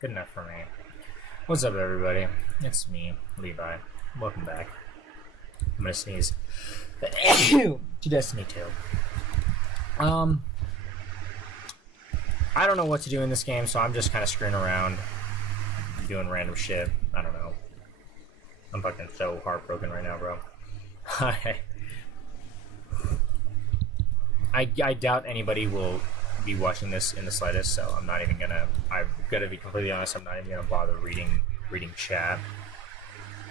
Good enough for me. What's up, everybody? It's me, Levi. Welcome back. I'm gonna sneeze. To Destiny 2. I don't know what to do in this game, so I'm just kind of screwing around, doing random shit. I don't know. I'm fucking so heartbroken right now, bro. I doubt anybody will be watching this in the slightest, so I'm not even gonna. I've got to be completely honest. I'm not even gonna bother reading chat.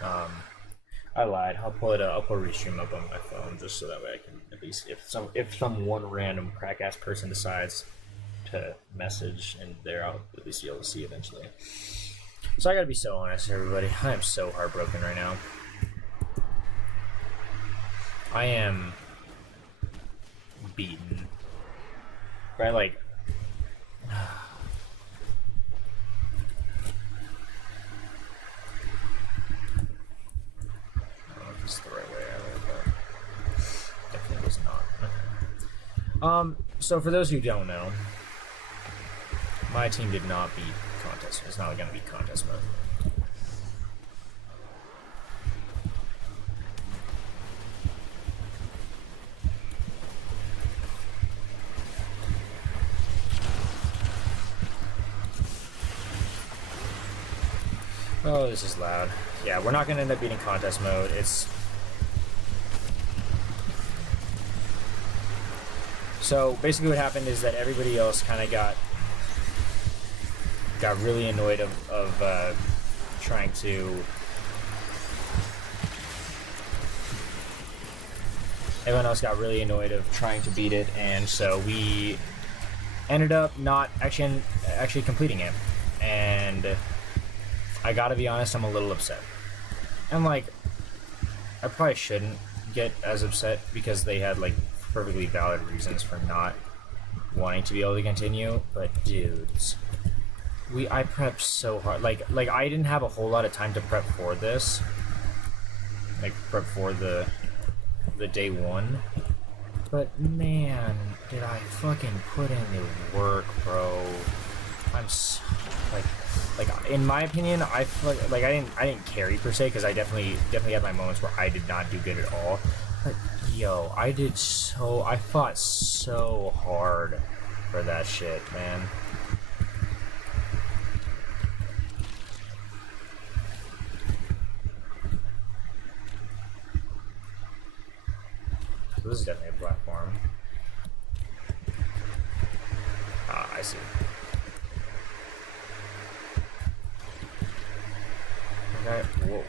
I lied. I'll pull it up. I'll pull Restream up on my phone just so that way I can at least if some one random crack ass person decides to message and there, I'll at least be able to see eventually. So I gotta be so honest, everybody. I am so heartbroken right now. I am beaten. Right, like. I don't know if this is the right way either, but definitely was not. Okay. So for those who don't know, my team did not beat contest. It's not gonna be contest mode. Oh, this is loud. Yeah, we're not gonna end up beating contest mode. It's so basically what happened is that everybody else kind of got really annoyed of trying to. Everyone else got really annoyed of trying to beat it, and so we ended up not actually completing it. And I gotta be honest, I'm a little upset. And like, I probably shouldn't get as upset because they had like perfectly valid reasons for not wanting to be able to continue. But dudes, I prepped so hard. Like I didn't have a whole lot of time to prep for this. Like prep for the day one. But man, did I fucking put in the work, bro. I'm so, like in my opinion, I feel like I didn't carry per se because I definitely had my moments where I did not do good at all. But yo, I fought so hard for that shit, man. So this is definitely a platform. Ah, I see. Okay, whoa.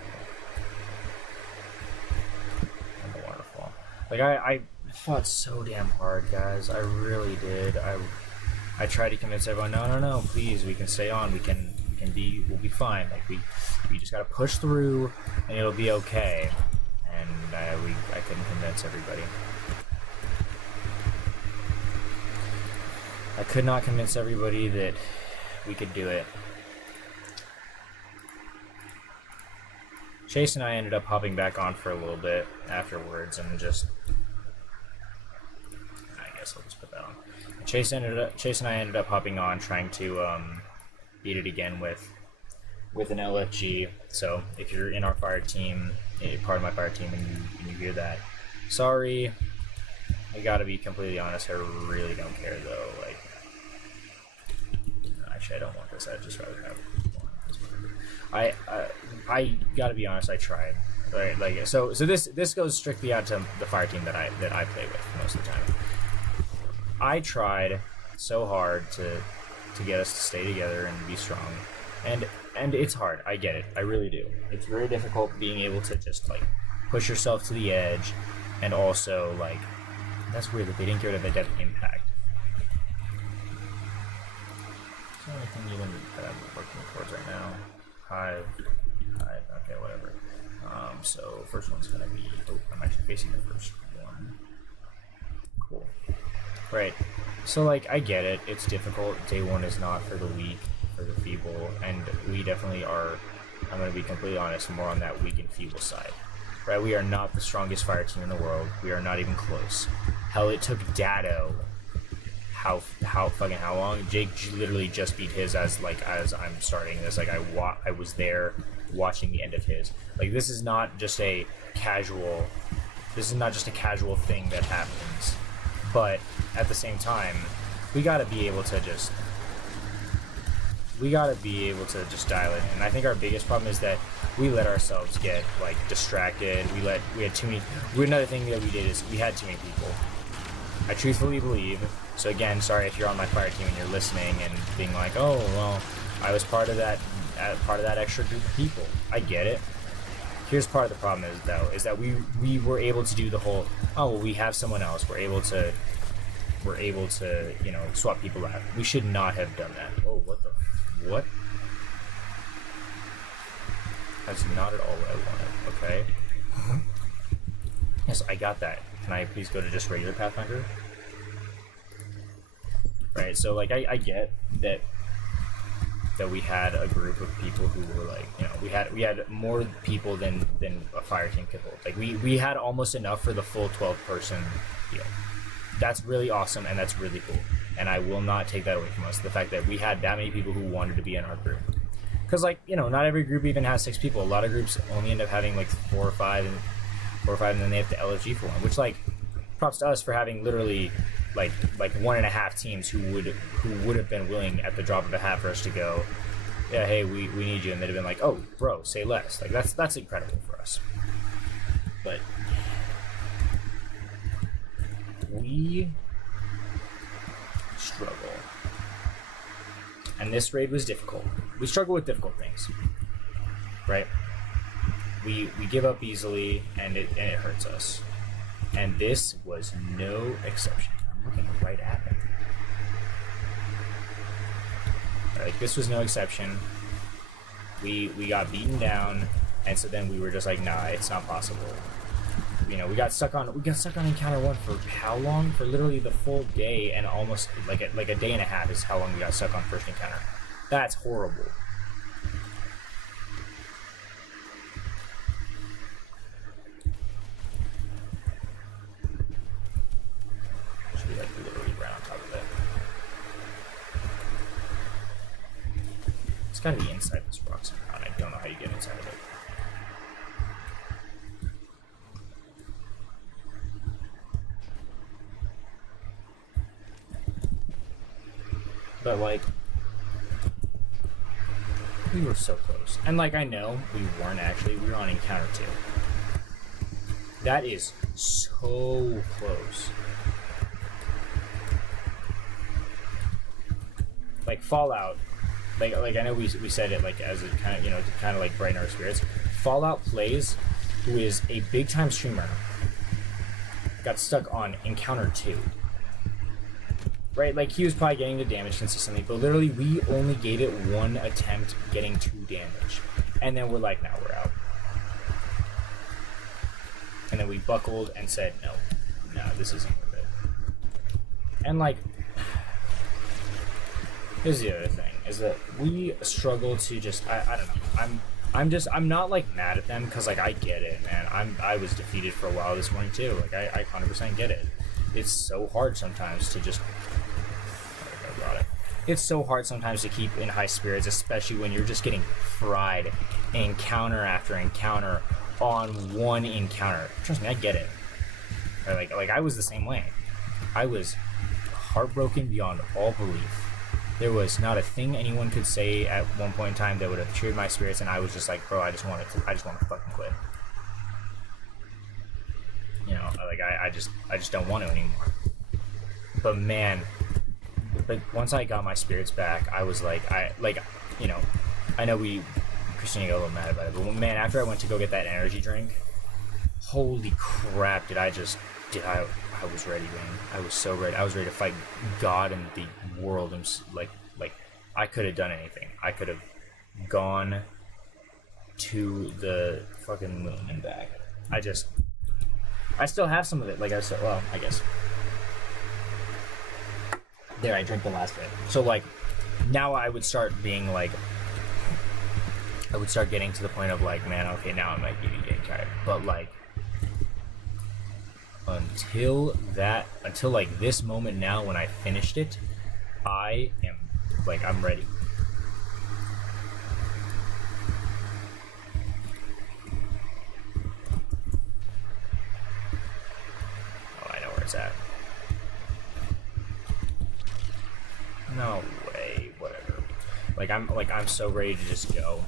And the waterfall. Like I fought so damn hard, guys. I really did. I tried to convince everyone, no, please, we can stay on. We'll be fine. Like we just gotta push through, and it'll be okay. And I couldn't convince everybody. I could not convince everybody that we could do it. Chase and I ended up hopping back on for a little bit afterwards, and just I guess I'll just put that on. Chase and I ended up hopping on, trying to beat it again with an LFG. So if you're in our fire team, part of my fire team, and you hear that, sorry. I gotta be completely honest. I really don't care though. Like, actually, I don't want this. I'd just rather have one. I gotta be honest. I tried. Right, like so this goes strictly out to the fire team that I play with most of the time. I tried so hard to get us to stay together and be strong, and it's hard. I get it. I really do. It's very difficult being able to just like push yourself to the edge, and also like that's weird that they didn't get rid of the depth impact. It's the only thing even that I'm working towards right now. Hive. Okay, whatever. So first one's gonna be. Oh, I'm actually facing the first one. Cool. Right. So like, I get it. It's difficult. Day one is not for the weak, for the feeble, and we definitely are. I'm gonna be completely honest. More on that weak and feeble side. Right. We are not the strongest fire team in the world. We are not even close. Hell, it took Dado how long. Jake literally just beat his as I'm starting this. Like I was there watching the end of his. Like this is not just a casual. This is not just a casual thing that happens. But at the same time, we gotta be able to just dial it in. And I think our biggest problem is that we let ourselves get like distracted. We had too many. Another thing that we did is we had too many people. I truthfully believe. So again, sorry if you're on my fire team and you're listening and being like, oh well, I was part of that extra group of people. I get it. Here's part of the problem is that we were able to do the whole, oh well, we have someone else. We're able to swap people out. We should not have done that. Oh, what? That's not at all what I wanted. Okay. Yes, I got that. Can I please go to just regular Pathfinder? Right. So like I get that we had a group of people who were like, we had more people than a fire team could hold. Like we had almost enough for the full 12-person deal. That's really awesome and that's really cool. And I will not take that away from us. The fact that we had that many people who wanted to be in our group. Because not every group even has 6 people. A lot of groups only end up having like 4 or 5, and then they have to LFG for one. Which like, props to us for having literally like 1.5 teams who would have been willing at the drop of a hat for us to go, yeah, hey, we need you, and they'd have been like, oh, bro, say less. Like that's incredible for us. But we struggle, and this raid was difficult. We struggle with difficult things, right? We give up easily, and it hurts us, and this was no exception. I'm looking right at it. Like this was no exception. We got beaten down, and so then we were just like, nah, it's not possible. We got stuck on encounter 1 for how long? For literally the full day, and almost like a day and a half is how long we got stuck on first encounter. That's horrible. Should be like literally right on top of it. It's gotta be inside this rock somehow, and I don't know how you get inside of it. But like, we were so close. And like, I know we weren't actually, we were on encounter 2. That is so close. Like Fallout, like I know we said it like as a kind of, to kind of like brighten our spirits. Fallout Plays, who is a big time streamer, got stuck on encounter 2. Right, like he was probably getting the damage consistently, but literally we only gave it 1 attempt getting 2 damage. And then we're like, now we're out. And then we buckled and said, no, this isn't worth it. And like, here's the other thing, is that we struggle to just, I don't know, I'm not like mad at them, because like I get it, man. I was defeated for a while this morning too. Like I 100% get it. It's so hard sometimes to just, it's so hard sometimes to keep in high spirits, especially when you're just getting fried encounter after encounter on one encounter. Trust me, I get it. Like I was the same way. I was heartbroken beyond all belief. There was not a thing anyone could say at one point in time that would have cheered my spirits, and I was just like, bro, I just want to fucking quit. I just don't want to anymore. But man, like once I got my spirits back, I was like, I know Christina got a little mad about it, but man, after I went to go get that energy drink, holy crap, I was ready, man. I was so ready. I was ready to fight God and the world. And like I could have done anything. I could have gone to the fucking moon and back. I still have some of it. Like I guess. There, I drank the last bit. So like, now I would start being like, I would start getting to the point of like, man, okay, now I might be getting tired. But like, until like this moment now when I finished it, I am like, I'm ready. Oh, I know where it's at. No way, whatever. I'm so ready to just go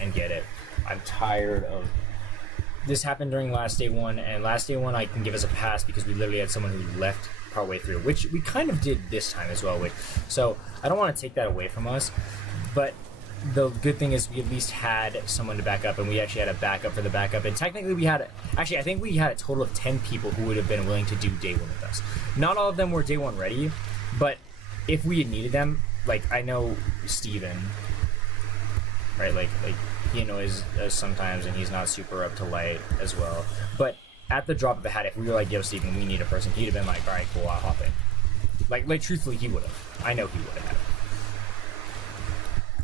and get it. I'm tired of this. Happened during last day one, and last day one I can give us a pass because we literally had someone who left partway through, which we kind of did this time as well. So I don't want to take that away from us, but the good thing is we at least had someone to back up, and we actually had a backup for the backup. And technically I think we had a total of 10 people who would have been willing to do day one with us. Not all of them were day one ready, but if we had needed them, like I know Steven, right, like he annoys us sometimes, and he's not super up to light as well. But at the drop of a hat, if we were like, yo, Steven, we need a person, he'd have been like, all right, cool, I'll hop in. Like truthfully, he would have. I know he would have.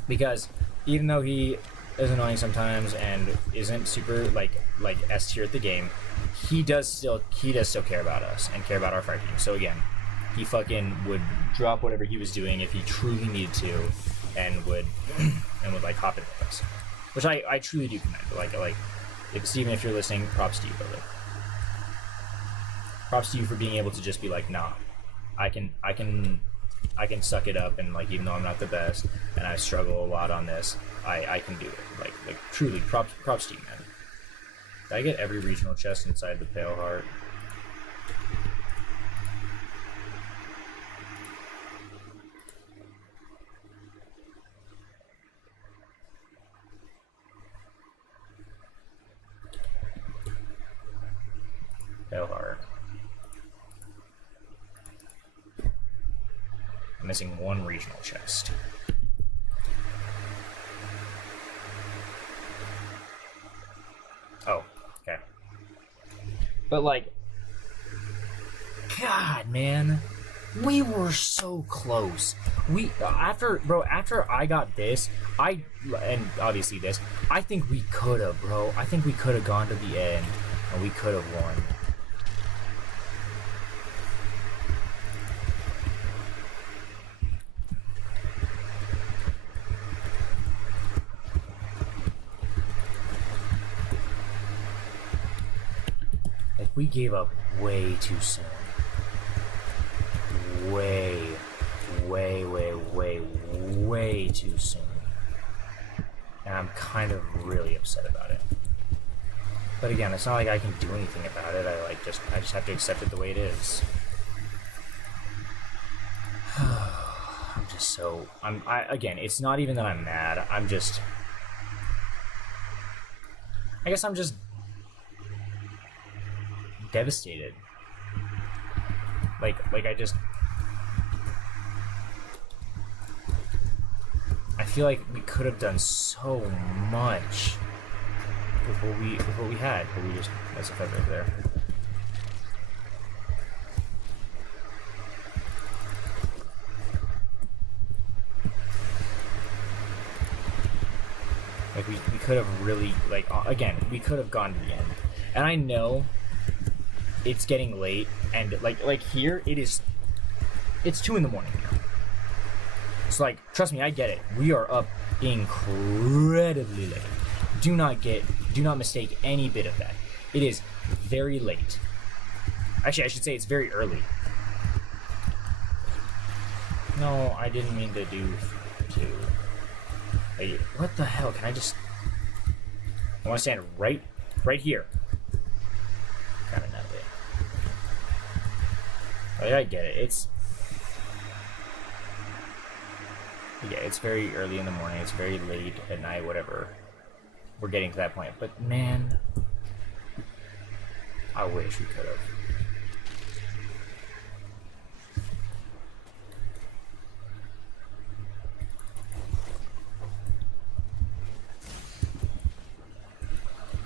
Because even though he is annoying sometimes and isn't super like S tier at the game, he does still care about us and care about our fighting. So again, he fucking would drop whatever he was doing if he truly needed to, and would like hop in with us, which I truly do commend. Like if Steven, if you're listening, props to you, brother. Props to you for being able to just be like, nah, I can suck it up, and like even though I'm not the best and I struggle a lot on this, I can do it. Like truly, props to you, man. Did I get every regional chest inside the Pale Heart? Pale Heart. I'm missing one regional chest. Oh, okay. But like, God, man, we were so close. After I got this, and obviously this, I think we could have, bro. I think we could have gone to the end, and we could have won. We gave up way too soon. Way too soon. And I'm kind of really upset about it. But again, it's not like I can do anything about it. I just have to accept it the way it is. I'm just so again, it's not even that I'm mad. I guess I'm just devastated. I feel like we could have done so much with what we had, but we just, that's a feather right there. Like we could have really, like, again, we could have gone to the end. And I know it's getting late, and like here it's 2 in the morning now. So like, trust me, I get it. We are up incredibly late. Do not mistake any bit of that. It is very late. Actually, I should say it's very early. No, I didn't mean to do 2. Like, what the hell? Can I just? I want to stand right here. Kind of not it. Like, I get it. It's very early in the morning. It's very late at night. Whatever. We're getting to that point, but man, I wish we could have.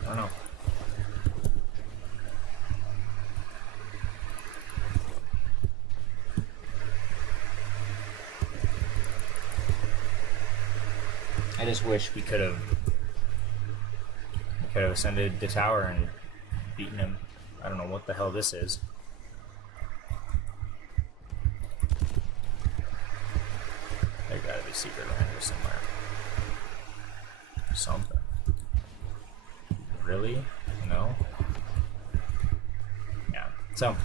I don't know. I just wish we could have ascended the tower and beaten him. I don't know what the hell this is. There gotta be secret around here somewhere. Something. Really? No? Yeah. So,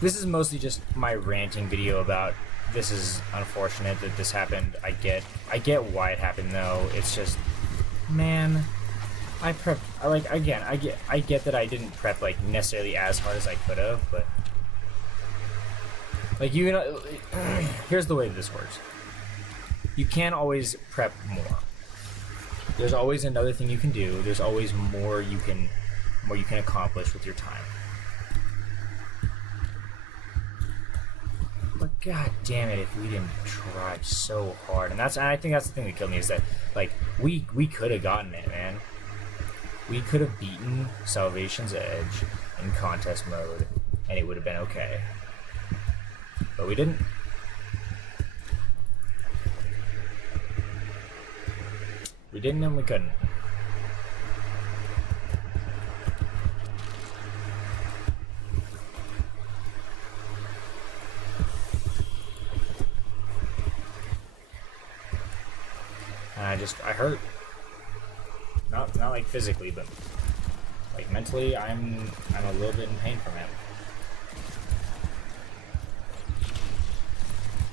this is mostly just my ranting video about this is unfortunate that this happened. I get why it happened though. It's just, man, I get that I didn't prep like necessarily as hard as I could have, but like, you know, here's the way this works. You can't always prep more. There's always another thing you can do. There's always more you can accomplish with your time. But god damn it, if we didn't try so hard. And I think that's the thing that killed me, is that like we could have gotten it, man. We could have beaten Salvation's Edge in contest mode and it would have been okay. But we didn't. We didn't and we couldn't. And I hurt. Not like physically, but like mentally, I'm a little bit in pain from it.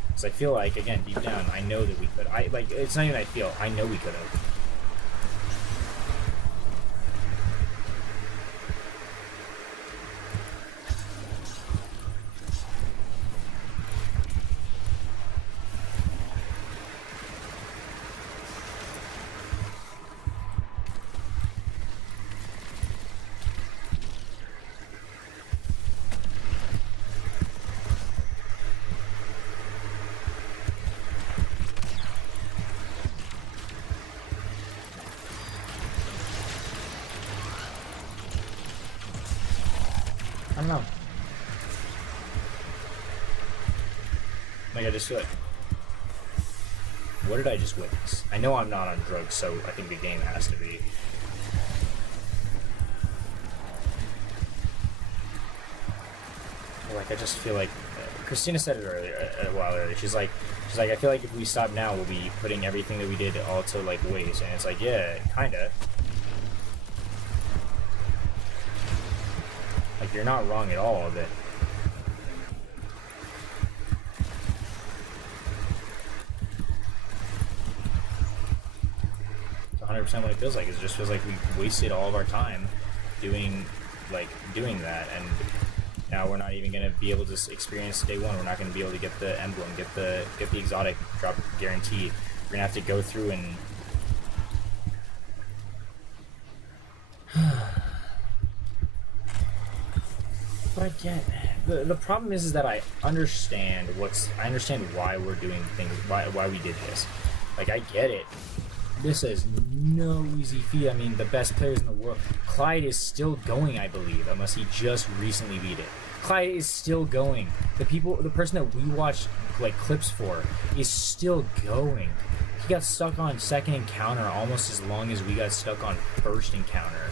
Because I feel like, again, deep down, I know that we could. It's not even I feel. I know we could have. I don't know. Like, I just feel like, what did I just witness? I know I'm not on drugs, so I think the game has to be. Like, I just feel like, Christina said it earlier, a while earlier. She's like, I feel like if we stop now, we'll be putting everything that we did all to like waste. And it's like, yeah, kinda. Like, you're not wrong at all, but it's 100% what it feels like. It just feels like we wasted all of our time doing that, and now we're not even going to be able to experience day one. We're not going to be able to get the emblem, get the exotic drop guarantee. We're going to have to go through and but I get the problem is that I understand why we're doing things, why we did this. Like, I get it. This is no easy feat. I mean, the best players in the world. Clyde is still going, I believe, unless he just recently beat it. Clyde is still going. The person that we watched like clips for is still going. He got stuck on second encounter almost as long as we got stuck on first encounter.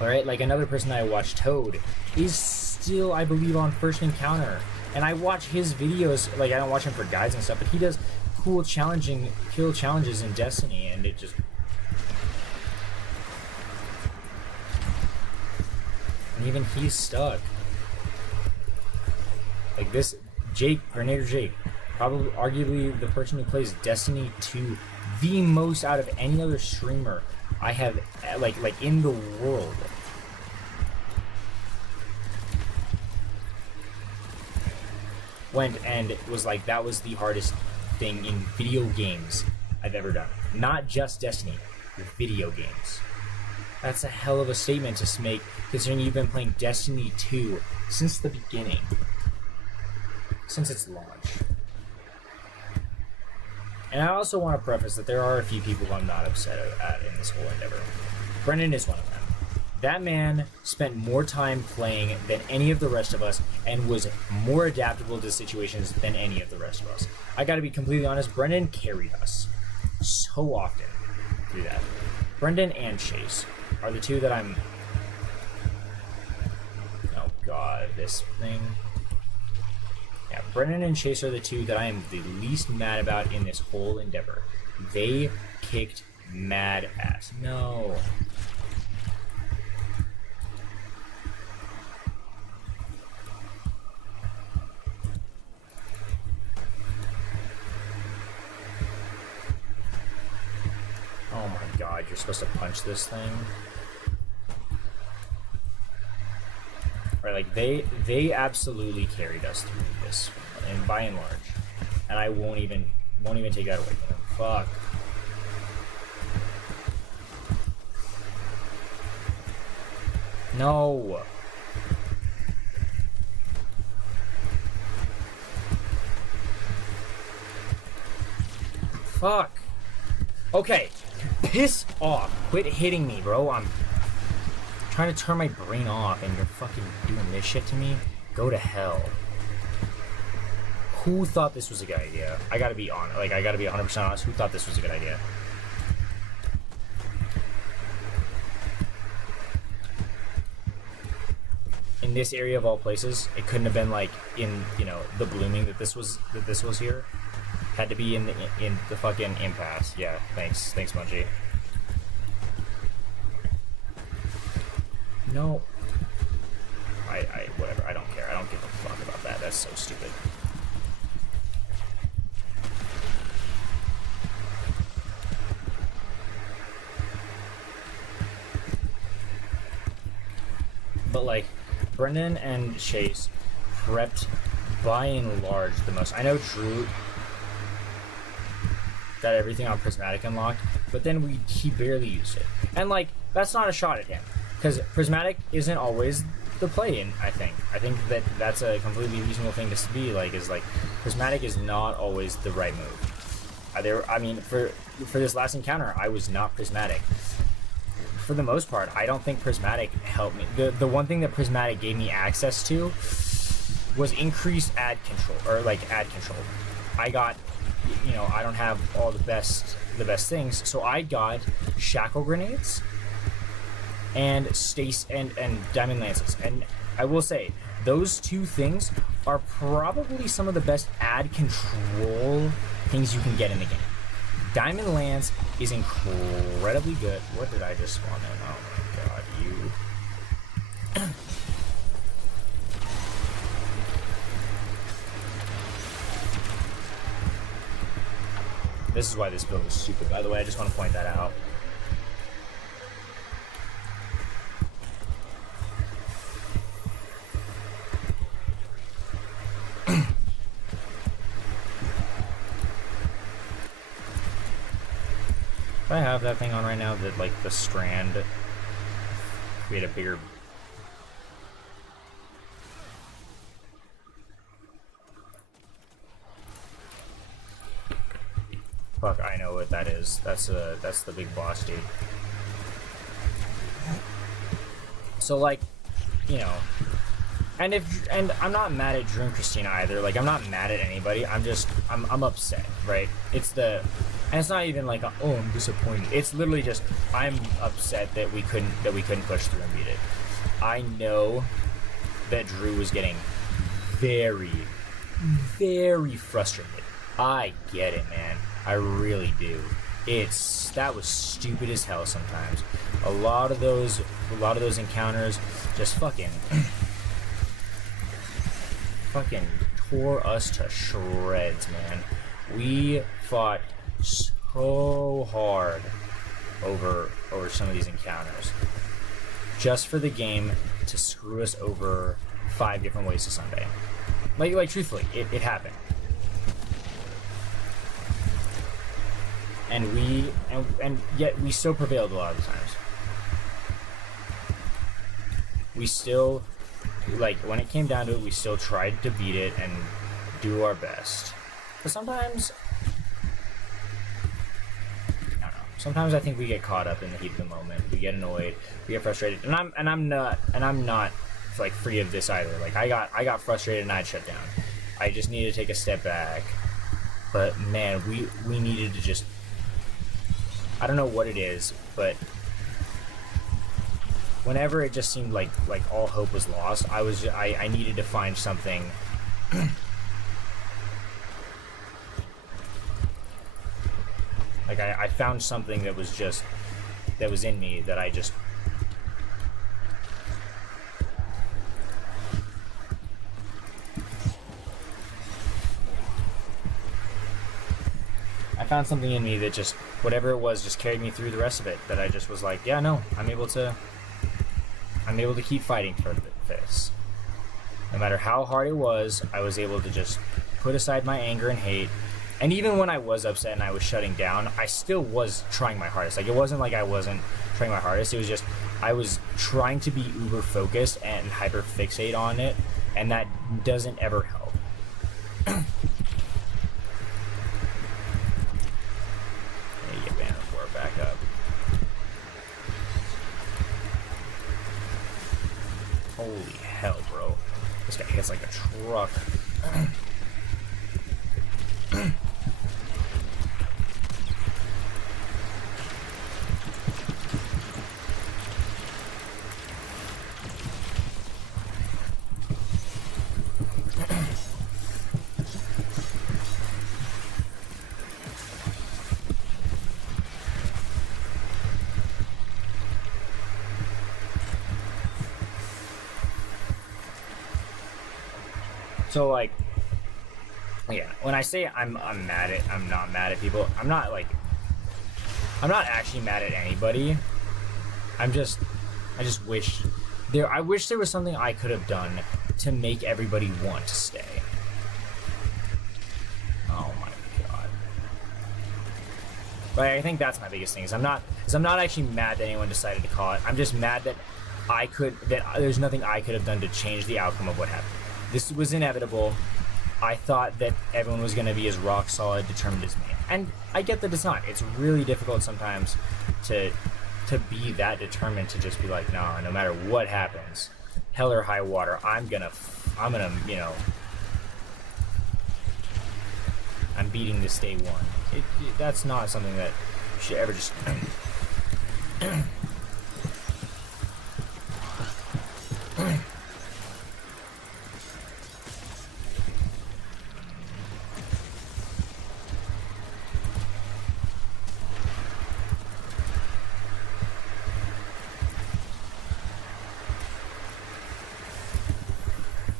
Alright, like another person that I watched, Toad, is still, I believe, on first encounter. And I watch his videos, like, I don't watch him for guides and stuff, but he does cool kill challenges in Destiny, and it just... And even he's stuck. Like this, Grenadier Jake, probably, arguably, the person who plays Destiny 2 the most out of any other streamer I have, like in the world. Went and was like, that was the hardest thing in video games I've ever done. Not just Destiny, video games. That's a hell of a statement to make, considering you've been playing Destiny 2 since the beginning. Since its launch. And I also want to preface that there are a few people who I'm not upset at in this whole endeavor. Brendan is one of them. That man spent more time playing than any of the rest of us and was more adaptable to situations than any of the rest of us. I gotta be completely honest, Brendan carried us so often through that. Brendan and Chase are the two that I'm god, this thing. Yeah, Brennan and Chase are the two that I am the least mad about in this whole endeavor. They kicked mad ass. No. Oh my god, you're supposed to punch this thing? Right, like they absolutely carried us through this, and by and large. And I won't even take that away from them. Fuck. No. Fuck. Okay. Piss off. Quit hitting me, bro. I'm trying to turn my brain off and you're fucking doing this shit to me. Go to hell. Who thought this was a good idea? I gotta be honest. Like, I gotta be 100% honest. Who thought this was a good idea? In this area of all places, it couldn't have been like in, you know, the blooming that this was here. Had to be in the fucking impasse. Yeah, thanks, Munchie. No. Whatever. I don't care. I don't give a fuck about that. That's so stupid. But like, Brendan and Chase prepped by and large the most. I know Drew got everything on Prismatic unlocked, but then he barely used it. And like, that's not a shot at him, because Prismatic isn't always the play in. I think that that's a completely reasonable thing to be like, is like, Prismatic is not always the right move. I mean, for this last encounter, I was not Prismatic. For the most part, I don't think Prismatic helped me. The one thing that Prismatic gave me access to was increased ad control, or like ad control. I got, you know, I don't have all the best things, so I got shackle grenades and and diamond lances. And I will say, those two things are probably some of the best ad control things you can get in the game. Diamond Lance is incredibly good. What did I just spawn in? Oh my god, you. This is why this build is stupid, by the way. I just want to point that out. I have that thing on right now that, like, the strand create a bigger... Fuck, I know what that is. That's the big boss, dude. So, like, you know, and I'm not mad at Drew and Christina either. Like, I'm not mad at anybody. I'm upset, right? And it's not even like, oh, I'm disappointed. It's literally just, I'm upset that we couldn't push through and beat it. I know that Drew was getting very, very frustrated. I get it, man. I really do. That was stupid as hell sometimes. A lot of those encounters just fucking tore us to shreds, man. We fought so hard over some of these encounters just for the game to screw us over 5 different ways to Sunday. Like truthfully, it happened. And yet we still prevailed a lot of the times. We still, like, when it came down to it, we still tried to beat it and do our best. But sometimes, I don't know. Sometimes I think we get caught up in the heat of the moment. We get annoyed. We get frustrated. And I'm not like free of this either. Like, I got frustrated and I'd shut down. I just needed to take a step back. But man, we needed to just, I don't know what it is, but whenever it just seemed like all hope was lost, I needed to find something. Like I found something that was in me that I found something in me that just, whatever it was, just carried me through the rest of it. That I just was like, yeah, no, I'm able to keep fighting for this. No matter how hard it was, I was able to just put aside my anger and hate. And even when I was upset and I was shutting down, I still was trying my hardest. Like, it wasn't like I wasn't trying my hardest. It was just, I was trying to be uber focused and hyper fixate on it. And that doesn't ever help. Get Banner 4 back up. Holy hell, bro. This guy hits like a truck. So, like, yeah, when I say I'm not mad at people, I'm not actually mad at anybody. I just wish I wish there was something I could have done to make everybody want to stay. Oh my god. But I think that's my biggest thing, is I'm not actually mad that anyone decided to call it. I'm just mad that there's nothing I could have done to change the outcome of what happened. This was inevitable. I thought that everyone was going to be as rock solid, determined as me. And I get that it's not. It's really difficult sometimes to be that determined, to just be like, nah, no matter what happens, hell or high water, I'm gonna, you know, I'm beating this day one. That's not something that you should ever just...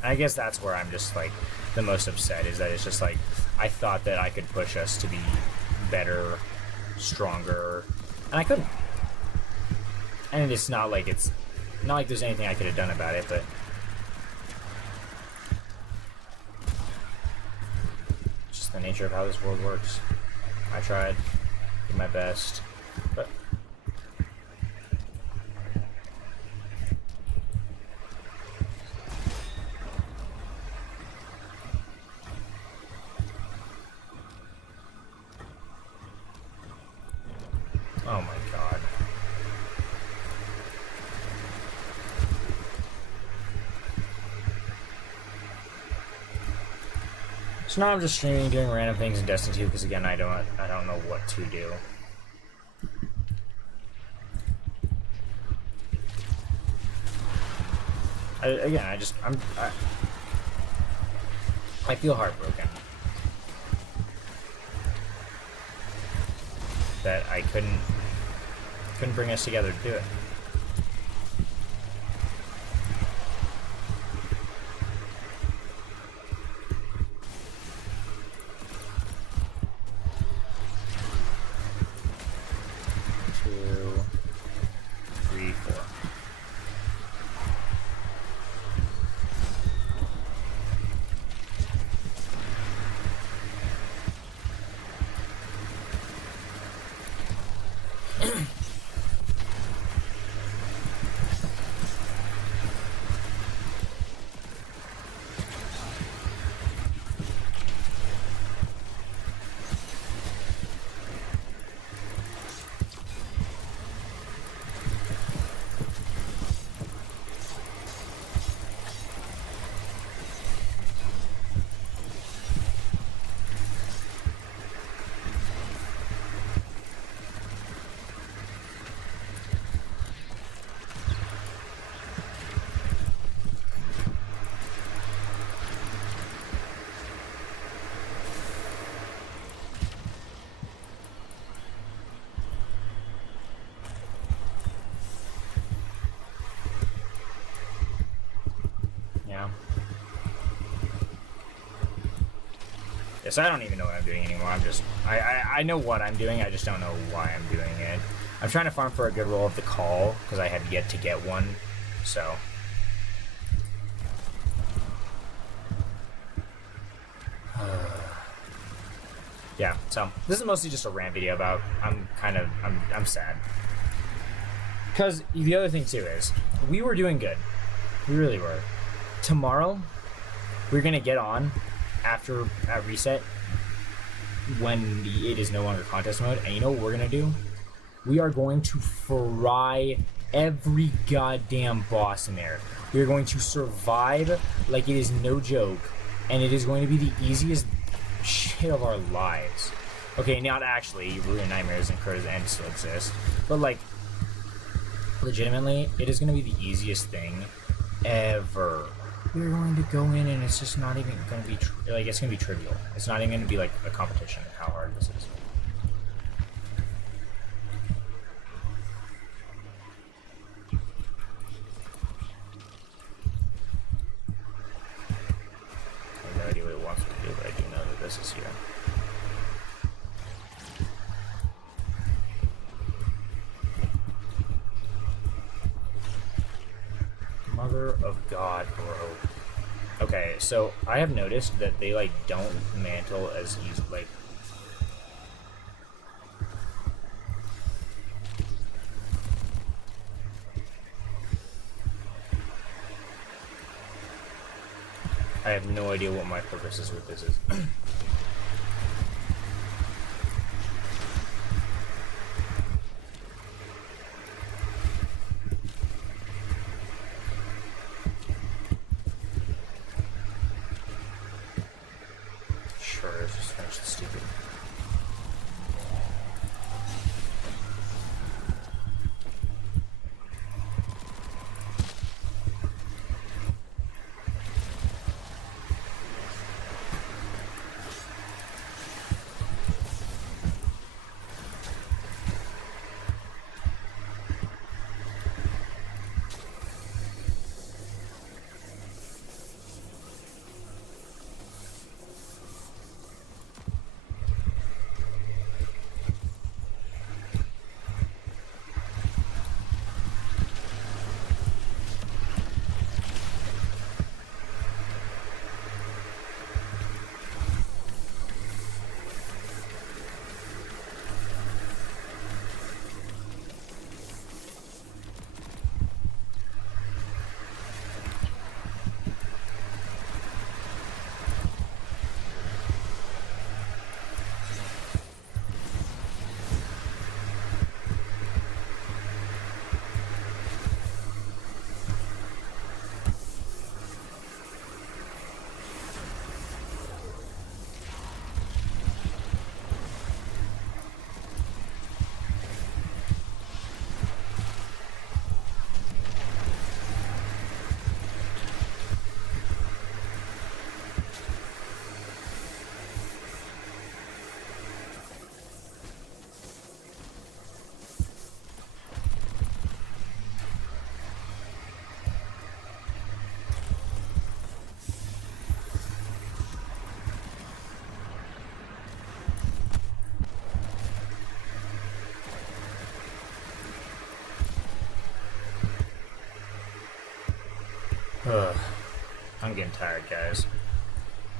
I guess that's where I'm just like the most upset, is that it's just like I thought that I could push us to be better, stronger, and I couldn't. And it's not like there's anything I could have done about it, but it's just the nature of how this world works. I tried, did my best, but oh my god. So now I'm just streaming, doing random things in Destiny 2, because again, I don't know what to do. I feel heartbroken that I couldn't bring us together to do it. So I don't even know what I'm doing anymore. I know what I'm doing, I just don't know why I'm doing it. I'm trying to farm for a good roll of the call, because I have yet to get one, so... yeah, so this is mostly just a rant video about I'm sad. Because the other thing too is, we were doing good. We really were. Tomorrow, we're gonna get on after at reset when it is no longer contest mode, and you know what we're gonna do? We are going to fry every goddamn boss in there. We are going to survive like it is no joke, and it is going to be the easiest shit of our lives. Okay, not actually. Ruin Nightmares and Crow's End still exist, but like, legitimately, it is going to be the easiest thing ever. We're going to go in and it's just not even going to be like, it's going to be trivial. It's not even going to be like a competition of how hard this is. I have no idea what it wants me to do, but I do know that this is here. Mother of God, bro. Okay, so I have noticed that they like don't mantle as easy, like I have no idea what my purpose is with this is. Sure, let's just finish the stupid. Ugh. I'm getting tired, guys.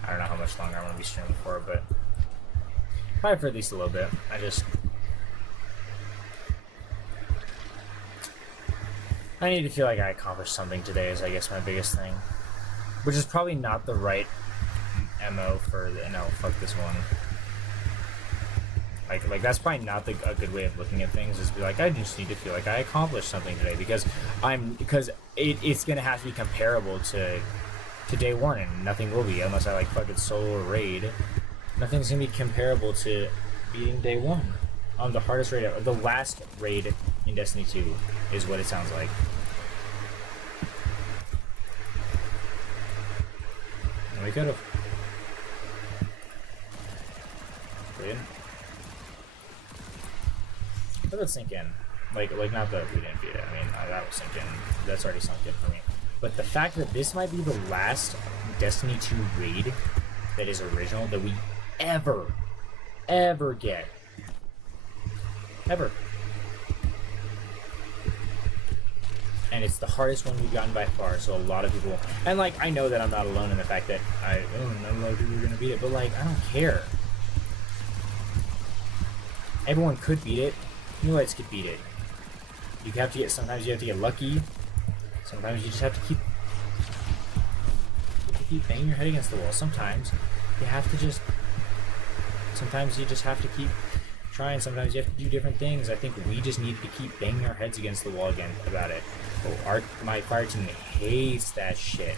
I don't know how much longer I'm gonna be streaming for, but probably for at least a little bit. I need to feel like I accomplished something today is, I guess, my biggest thing. Which is probably not the right MO for the, no, fuck this one. Like that's probably not a good way of looking at things, is be like, I just need to feel like I accomplished something today, because it's gonna have to be comparable to day one, and nothing will be unless I like fucking solo or raid. Nothing's gonna be comparable to beating day one on the hardest raid ever. The last raid in Destiny 2 is what it sounds like. And we could have. Brilliant. Let it sink in. Like not that we didn't beat it. I mean, that will sink in. That's already sunk in for me. But the fact that this might be the last Destiny 2 raid that is original, that we ever get. Ever. And it's the hardest one we've gotten by far, so a lot of people... And, like, I know that I'm not alone in the fact that not a lot of people are going to beat it, but, like, I don't care. Everyone could beat it. Newlights could beat it. You have to get... Sometimes you have to get lucky. Sometimes you just have to keep banging your head against the wall. Sometimes you have to just... Sometimes you just have to keep trying. Sometimes you have to do different things. I think we just need to keep banging our heads against the wall again about it. Oh, my fire team hates that shit.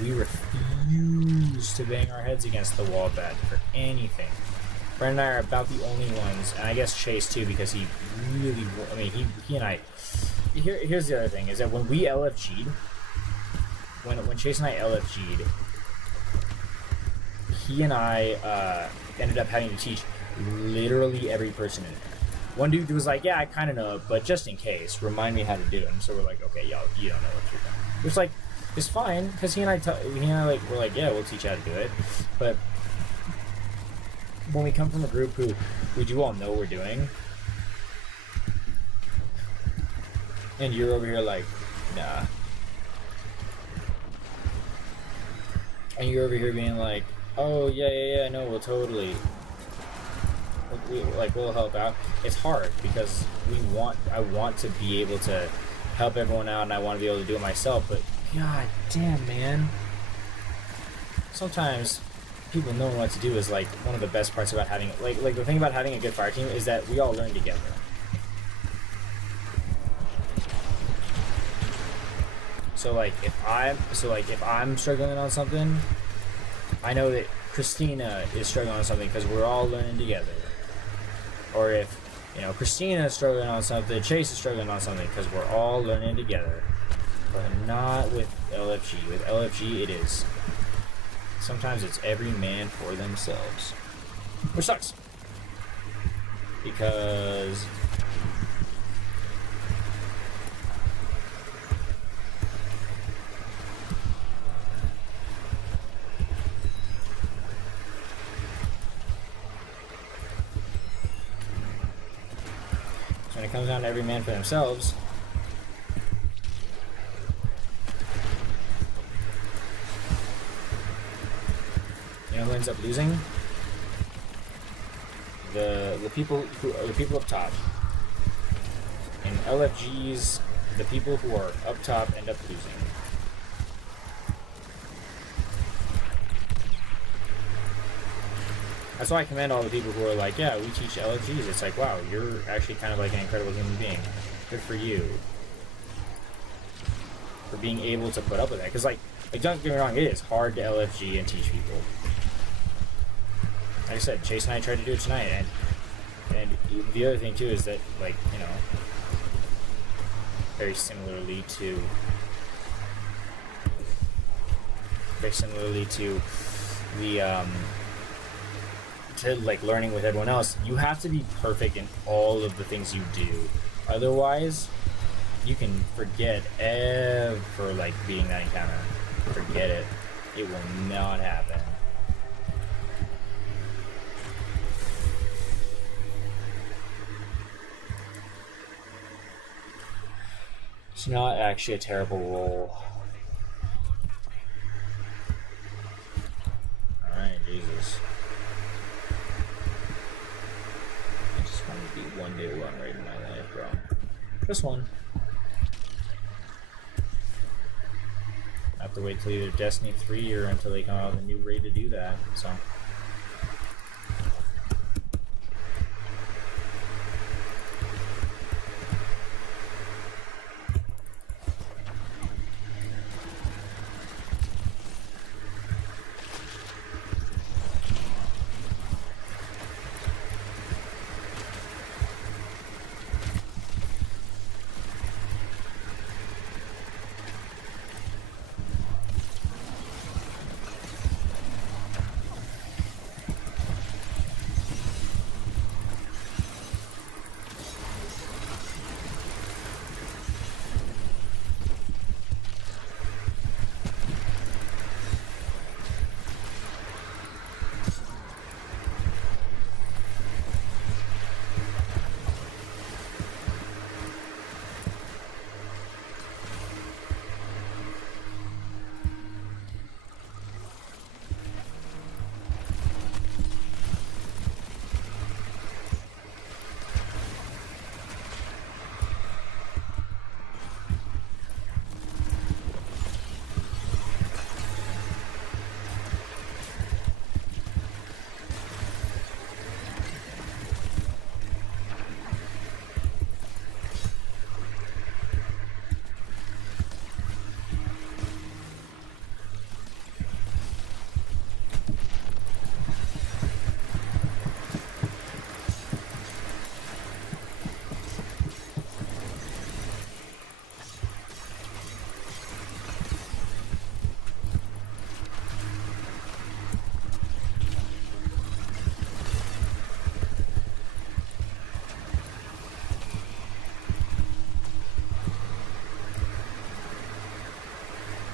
We refuse to bang our heads against the wall about it for anything. Brent and I are about the only ones, and I guess Chase too, because he really... I mean, he and I... Here's the other thing, is that when we LFG'd, when Chase and I LFG'd, he and I ended up having to teach literally every person in there. One dude was like, yeah, I kind of know it, but just in case, remind me how to do it. And so we're like, okay, y'all, you don't know what you're doing. Which, like, is fine, because he and I like, we're like, yeah, we'll teach you how to do it. But when we come from a group who we do all know what we're doing, and you're over here like, nah. And you're over here being like, oh, yeah, no, we'll totally... we'll help out. It's hard because I want to be able to help everyone out, and I want to be able to do it myself, but god damn, man. Sometimes people knowing what to do is like one of the best parts about having like the thing about having a good fire team is that we all learn together. So if I'm struggling on something, I know that Christina is struggling on something because we're all learning together. Or if, Christina is struggling on something, Chase is struggling on something, because we're all learning together. But not with LFG. With LFG, it is. Sometimes it's every man for themselves. Which sucks. Because... when it comes down to every man for themselves, you know who ends up losing? The people up top. In LFGs, the people who are up top end up losing. That's why I commend all the people who are like, yeah, we teach LFGs. It's like, wow, you're actually kind of like an incredible human being. Good for you. For being able to put up with that. Because, like don't get me wrong, it is hard to LFG and teach people. Like I said, Chase and I tried to do it tonight. And the other thing, too, is that, very similarly to the, to learning with everyone else, you have to be perfect in all of the things you do. Otherwise, you can forget ever beating that encounter. Forget it. It will not happen. It's not actually a terrible roll. Alright, Jesus. One day run right in my life, bro. Just one. I have to wait till either Destiny 3 or until they come out with a new raid to do that, so.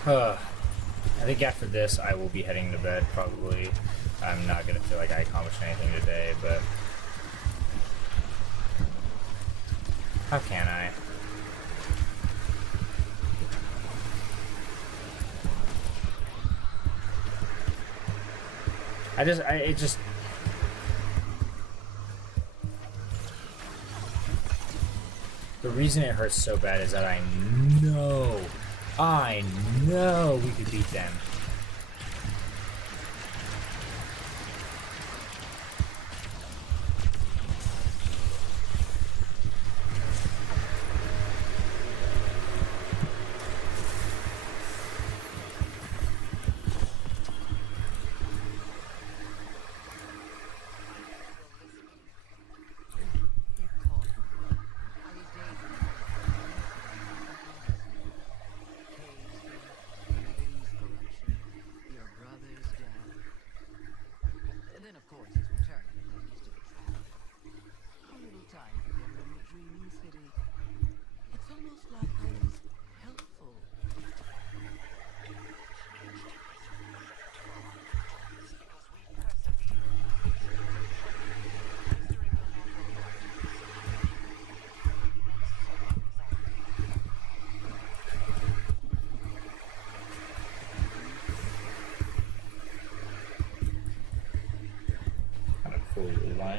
I think after this I will be heading to bed, probably. I'm not gonna feel like I accomplished anything today, but how can I? It just... The reason it hurts so bad is that I know we could beat them.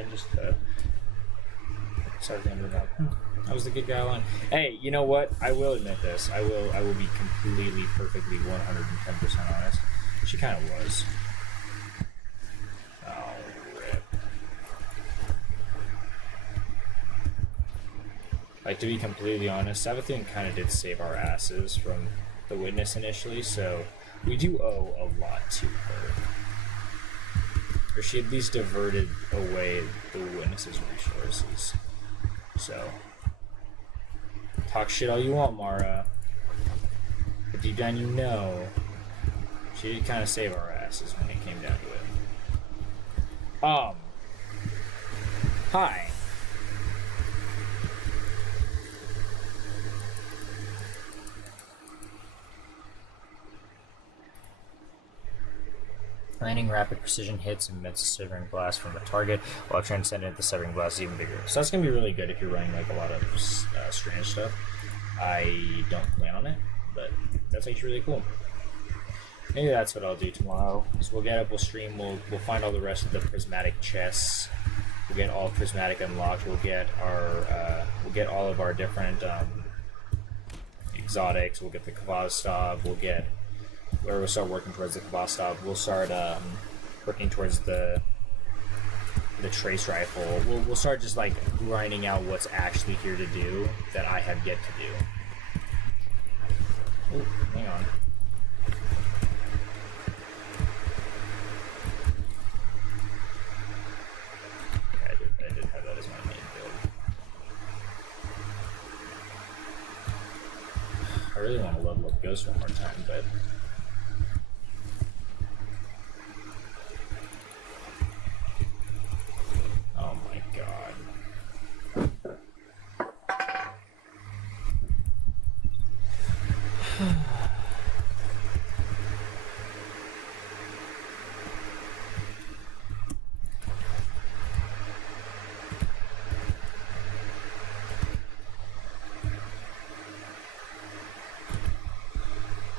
Just start thinking about, I was the good guy on. Hey, you know what? I will admit this. I will be completely, perfectly, 110% honest. She kind of was. Oh, rip. Like, to be completely honest, Savathun kind of did save our asses from the witness initially, so we do owe a lot to her. Or she at least diverted away the witness's resources. So, talk shit all you want, Mara. But deep down you know, she did kind of save our asses when it came down to it. Hi. Planning rapid precision hits emits a severing blast from a target, while transcendent, the severing blast is even bigger. So that's going to be really good if you're running like a lot of strange stuff. I don't plan on it, but that's actually really cool. Maybe that's what I'll do tomorrow. So we'll get up, we'll stream, we'll find all the rest of the prismatic chests. We'll get all prismatic unlocked. We'll get all of our different exotics. We'll get the Kvastov. We'll start working towards the Kvastov. We'll start working towards the trace rifle. We'll start just like grinding out what's actually here to do that I have yet to do. Ooh, hang on. Okay, I did have that as my main build. I really want to level up Ghost one more time, but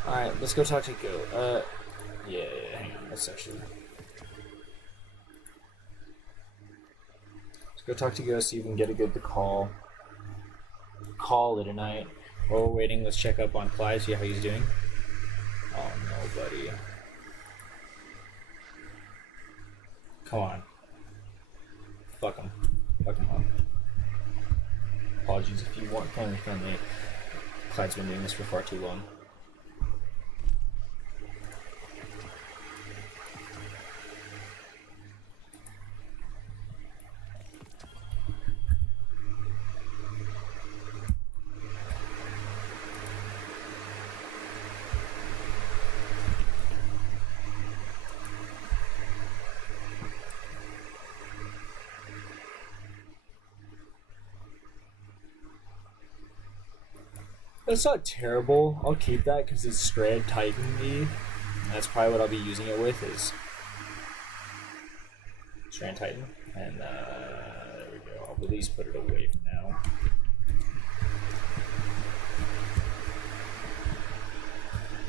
alright, let's go talk to Go. Yeah, hang on, let's actually... Let's go talk to Go, see if we can get a good call it a night. While we're waiting, let's check up on Clyde, see how he's doing. Oh no, buddy. Come on. Fuck him. Fuck him up. Apologies if you weren't playing friendly. Clyde's been doing this for far too long. That's not terrible. I'll keep that because it's Strand Titan E. That's probably what I'll be using it with is Strand Titan. And there we go. I'll at least put it away for now.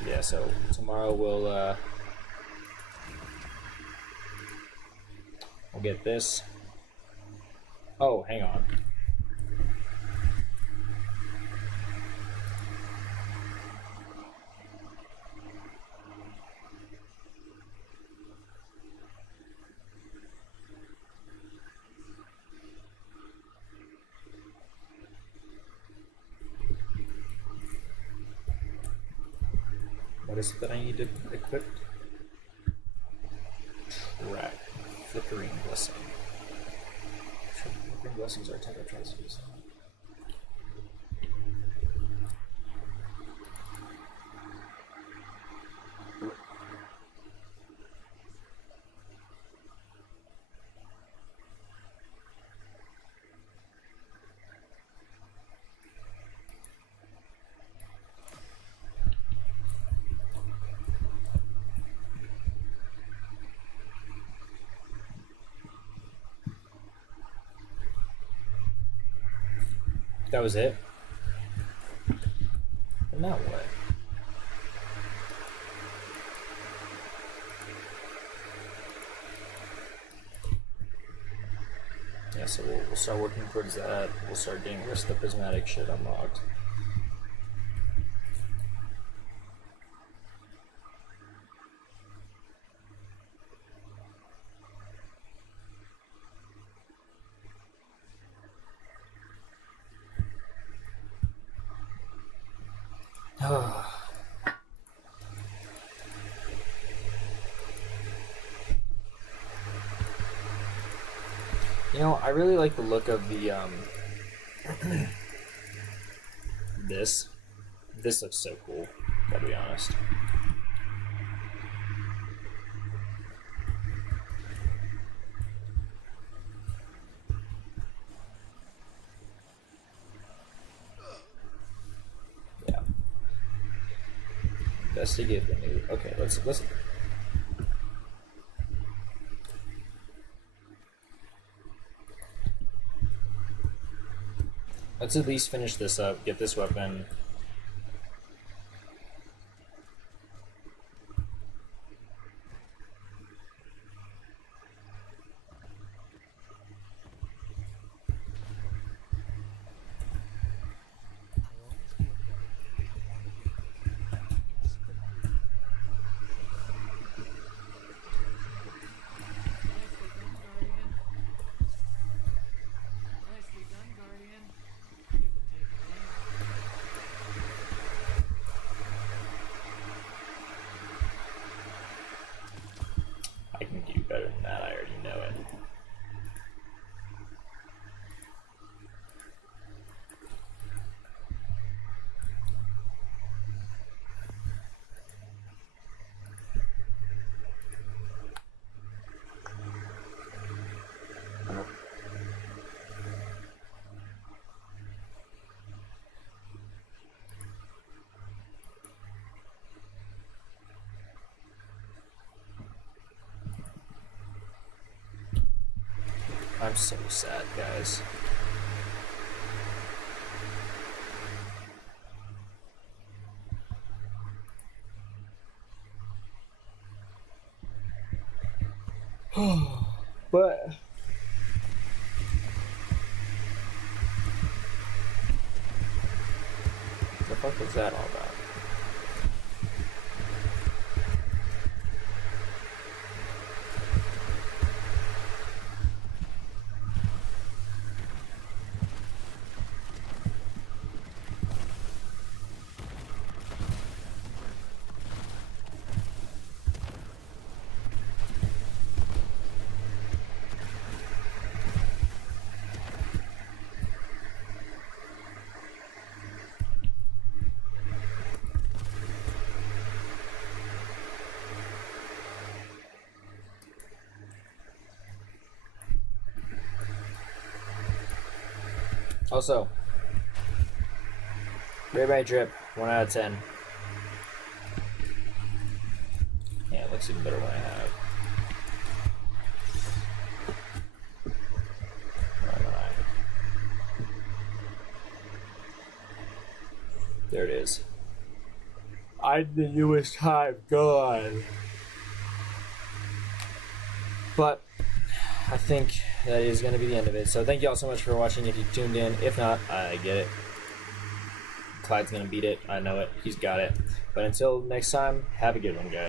Yeah, so tomorrow we'll get this. Oh, hang on. What is it that I need to equip? Track. Flickering Blessing. Flickering Blessings are a type of tries to use. That was it? Well, now what? Yeah, so we'll start working towards that. We'll start getting the rest of the prismatic shit unlocked. You know, I really like the look of the this. This looks so cool, gotta be honest. Yeah. Investigate the new. Okay, let's. Let's at least finish this up, get this weapon. I can do better than that, I already know it. I'm so sad, guys. But the fuck was that all about? Also, Raybright Drip, 1 out of 10. Yeah, it looks even better when I have. There it is. I'm the newest Hive God. But I think that is going to be the end of it. So thank you all so much for watching. If you tuned in, if not, I get it. Clyde's going to beat it. I know it. He's got it. But until next time, have a good one, guys.